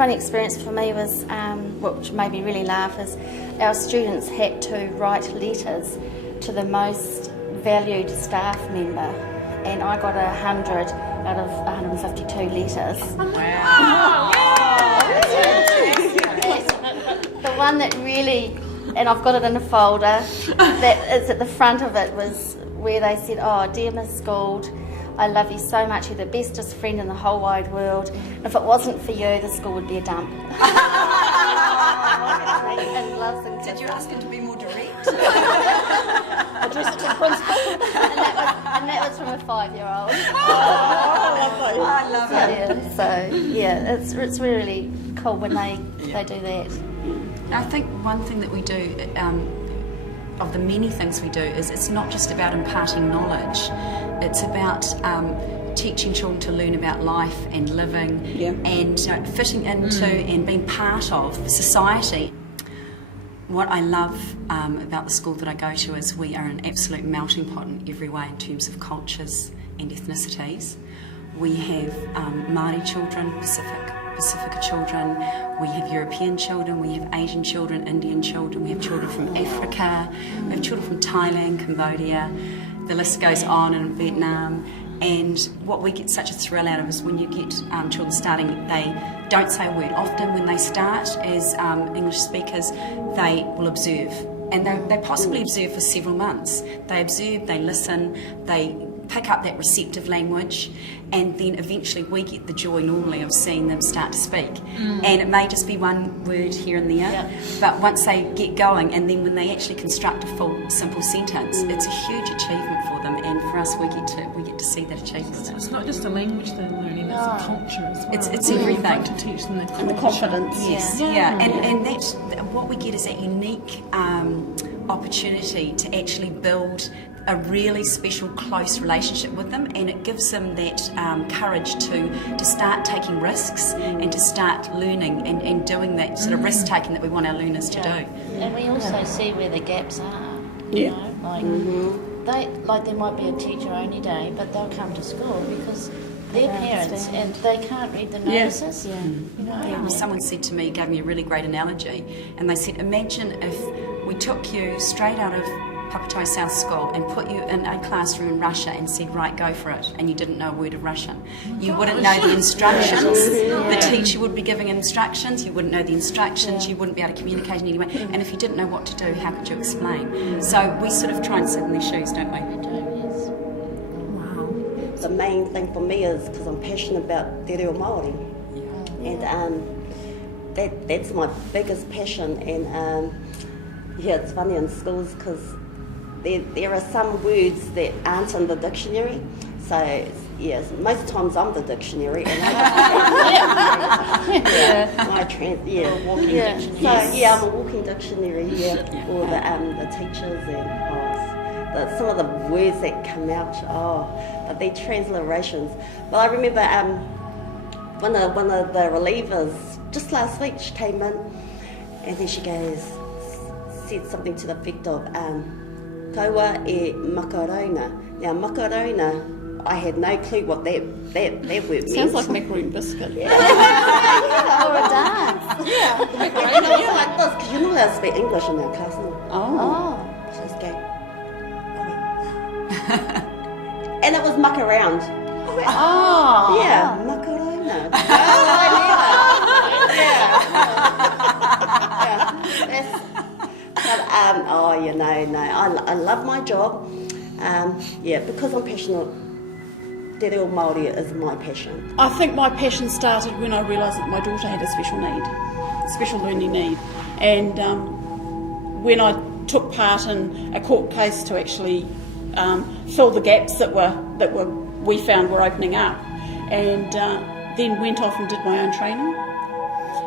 funny experience for me was, which made me really laugh, is our students had to write letters to the most valued staff member, and I got 100 out of 152 letters. Wow! The one that really, and I've got it in a folder, that is at the front of it, was where they said, "Oh, dear Miss Gould, I love you so much. You're the bestest friend in the whole wide world. And if it wasn't for you, the school would be a dump." Did you ask him to be more direct? Address it to the principal. And that was from a 5-year-old. Oh, I love it. So it's really cool when they do that. I think one thing that we do, of the many things we do, is it's not just about imparting knowledge. It's about teaching children to learn about life and living and fitting into and being part of society. What I love about the school that I go to is we are an absolute melting pot in every way in terms of cultures and ethnicities. We have Māori children, Pacifica children, we have European children, we have Asian children, Indian children, we have children from Africa, we have children from Thailand, Cambodia, the list goes on, in Vietnam. And what we get such a thrill out of is when you get children starting, they don't say a word. Often when they start as English speakers, they will observe. And they possibly observe for several months. They observe, they listen, they pick up that receptive language, and then eventually we get the joy normally of seeing them start to speak. And it may just be one word here and there, but once they get going, and then when they actually construct a full simple sentence, it's a huge achievement for them, and for us we get to see that achievement. It's not just a language they're learning, it's a culture as well. It's everything. Like to teach them the culture. And the confidence. Yes, and that's what we get is that unique opportunity to actually build a really special close relationship with them, and it gives them that courage to start taking risks and to start learning and doing that sort of risk taking that we want our learners to do. And we also see where the gaps are. You know, like there might be a teacher only day, but they'll come to school because they're parents and they can't read the notices. You know? Someone said to me, gave me a really great analogy, and they said, imagine if we took you straight out of Papatoetoe South School and put you in a classroom in Russia and said, right, go for it, and you didn't know a word of Russian. You wouldn't know the instructions. The teacher would be giving instructions, you wouldn't know the instructions, you wouldn't be able to communicate in any way, and if you didn't know what to do, how could you explain? So we sort of try and sit in their shoes, don't we? The main thing for me is because I'm passionate about Te Reo Māori, and that's my biggest passion. And it's funny in schools because there are some words that aren't in the dictionary. So yes, most times I'm the dictionary, and walking dictionary. So I'm a walking dictionary. For the teachers and some of the words that come out. But they're transliterations. But I remember one of the relievers just last week, she came in, and then she said something to the effect of kaua e makarona. Now makarona, I had no clue what that word meant. Sounds like macaroon biscuit. Or a dance. And it was like this, because you're not allowed to speak English in our class. So just go. And it was muck around. Macarona. I love my job. Because I'm passionate. Te Reo Māori is my passion. I think my passion started when I realised that my daughter had a special learning need, and when I took part in a court case to actually fill the gaps that we found were opening up, and then went off and did my own training,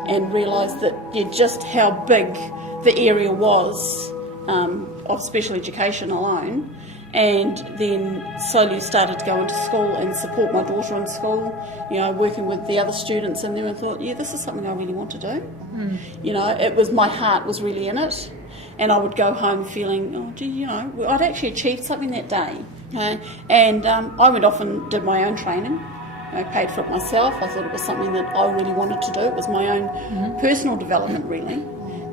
and realised that just how big the area was of special education alone. And then slowly started to go into school and support my daughter in school, working with the other students in there, and thought, this is something I really want to do. It was, my heart was really in it, and I would go home feeling, I'd actually achieved something that day. Okay? And I went off and did my own training, I paid for it myself. I thought it was something that I really wanted to do. It was my own personal development, really.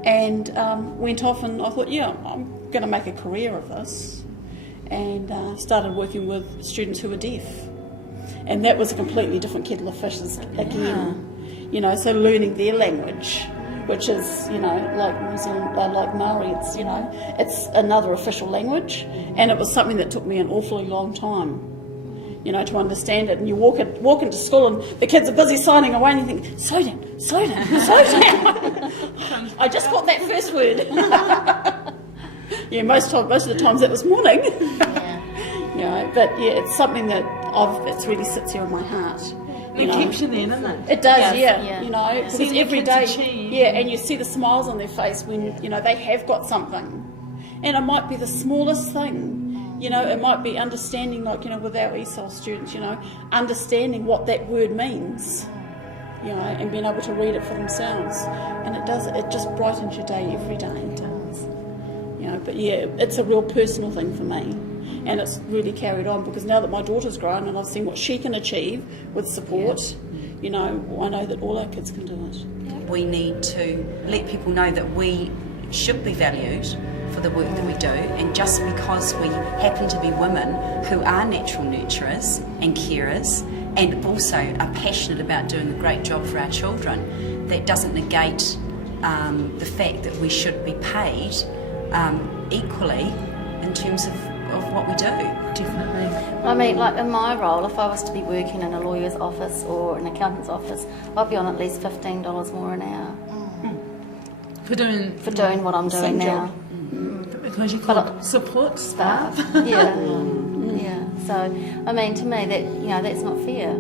And went off and I thought, yeah, I'm going to make a career of this. And started working with students who were deaf. And that was a completely different kettle of fish again. You know, so learning their language, which is, you know, like New Zealand, like Maori, it's, you know, it's another official language. And it was something that took me an awfully long time, you know, to understand it. And you walk into school and the kids are busy signing away and you think, slow down, slow down, slow down. I just got that first word. Yeah, most of the times that was morning. You know, but yeah, it's something that it really sits here in my heart. It keeps you there, doesn't it? It does, yeah. You know, because Seeing the every kids day, achieve. and you see the smiles on their face when, you know, they have got something. And it might be the smallest thing, you know, it might be understanding, like, you know, with our ESOL students, you know, understanding what that word means, you know, and being able to read it for themselves. And it just brightens your day every day. It does. You know, but yeah, it's a real personal thing for me. And it's really carried on because now that my daughter's grown and I've seen what she can achieve with support, you know, I know that all our kids can do it. We need to let people know that we should be valued for the work that we do, and just because we happen to be women who are natural nurturers and carers and also are passionate about doing a great job for our children, that doesn't negate the fact that we should be paid equally in terms of what we do. Definitely. I mean, like in my role, if I was to be working in a lawyer's office or an accountant's office, I'd be on at least $15 more an hour For doing for doing what I'm doing now. because you call support staff. Yeah. So, I mean, to me, that's not fair.